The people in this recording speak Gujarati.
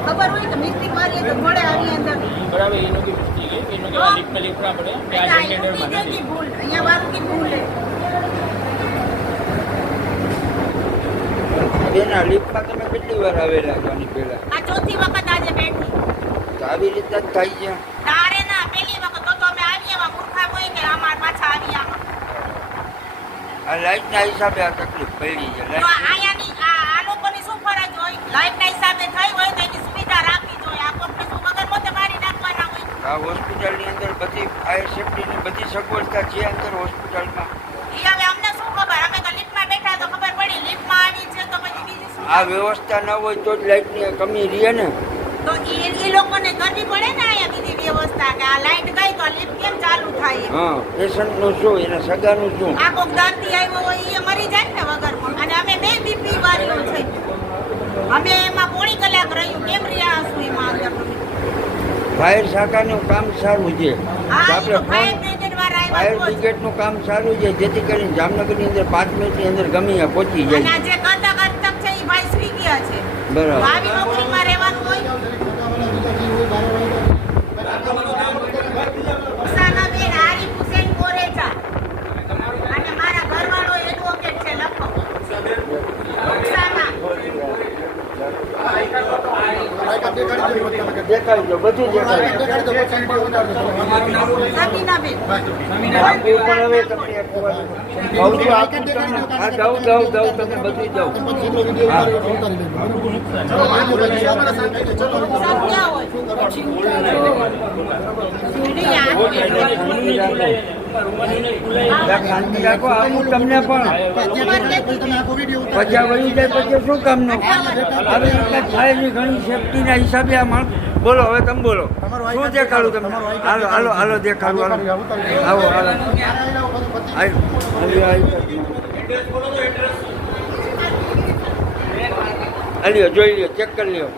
ખબર હોય કે મિસ્ટેક મારીએ તો ઘોડે આવી અંદર બરાબર એનો की मिस्टेक है એનો કે લિફ્ટમાં લીખવા પડે કે આ જેન્ડરમાં નથી ભૂલ અહીંયા વાતની ભૂલ છે એના લિફ્ટમાં તમે કેટલી વાર આવેલા આની પહેલા આ ચોથી વખત આજે બેઠી તો આવી રીતે જ થાય છે તારે ના પહેલી વખત તો અમે આવી એવા મૂર્ખા હોય કે અમાર પાછા આવી આમાં આ લાઈટના હિસાબે આ તકલીફ પડી છે તો આયાની આ લોકોની શું ફરજ હોય લાઈટના હિસાબે થઈ હોય તો એની સુવિધા રાખવી જોઈએ આ કોઈને શું વગર મોતે મારી નાખવાના હોય આ હોસ્પિટલની અંદર બધી ફાયર સેફ્ટીની બધી સગવડતા છે અંદર હોસ્પિટલમાં ઈ હવે અમને શું ખબર અમે તો લિફ્ટમાં બેઠા તો ખબર પડી લિફ્ટમાં આવી છે તો પછી બીજી શું આ વ્યવસ્થા ન હોય તો જ લાઈટની કમી રહે ને તો ઈ લોકોને કરવી પડે ને અહીંયા બીજી વ્યવસ્થા કે આ લાઈટ ગઈ તો લિફ્ટ કેમ ચાલુ થાય હા પેશન્ટનું શું એના સગાનું શું આ કોક દર્દી આવ્યો હોય એ મરી જાય ને વગર અને અમે બે બીપી વાળીઓ છે અમે એમાં પોણી કલાક રહ્યું કેમ રહ્યા હશું એમાં અંદર ફાયર શાખાનું કામ સારું છે આપણે ફાયર બ્રિગેડ વાળા ફાયર આવ્યા બ્રિગેડનું કામ સારું છે જેથી કરીને જામનગરની અંદર 5 મિનિટની અંદર ગમે ત્યાં પહોંચી અને જાય આ જે કરતક છે એ ભાઈ સુઈ ગયા છે બરાબર આવી નોકરીમાં રહેવાનું હોય બેન આરીફ હુસેન કોરેચા અને મારા ઘરવાળો એડવોકેટ છે લખો દેખાડજો બધું દેખાડજો સબીનાબેન આપી ઉપર હવે તમને એક વાર કહું છું આપું તમને હા દઉં તમે બધું દઉં શાંતિ રાખો આપું તમને પણ પછી વળી જાય પછી શું કામનું આવી રીતે ફાયરની ઘણી સેફટીના હિસાબે આ માણસ બોલો હવે તમે બોલો શું દેખાડું તમને હાલો હાલો હાલો દેખાડું હાલો આવો હાલો જોઈ લ્યો ચેક કરી લ્યો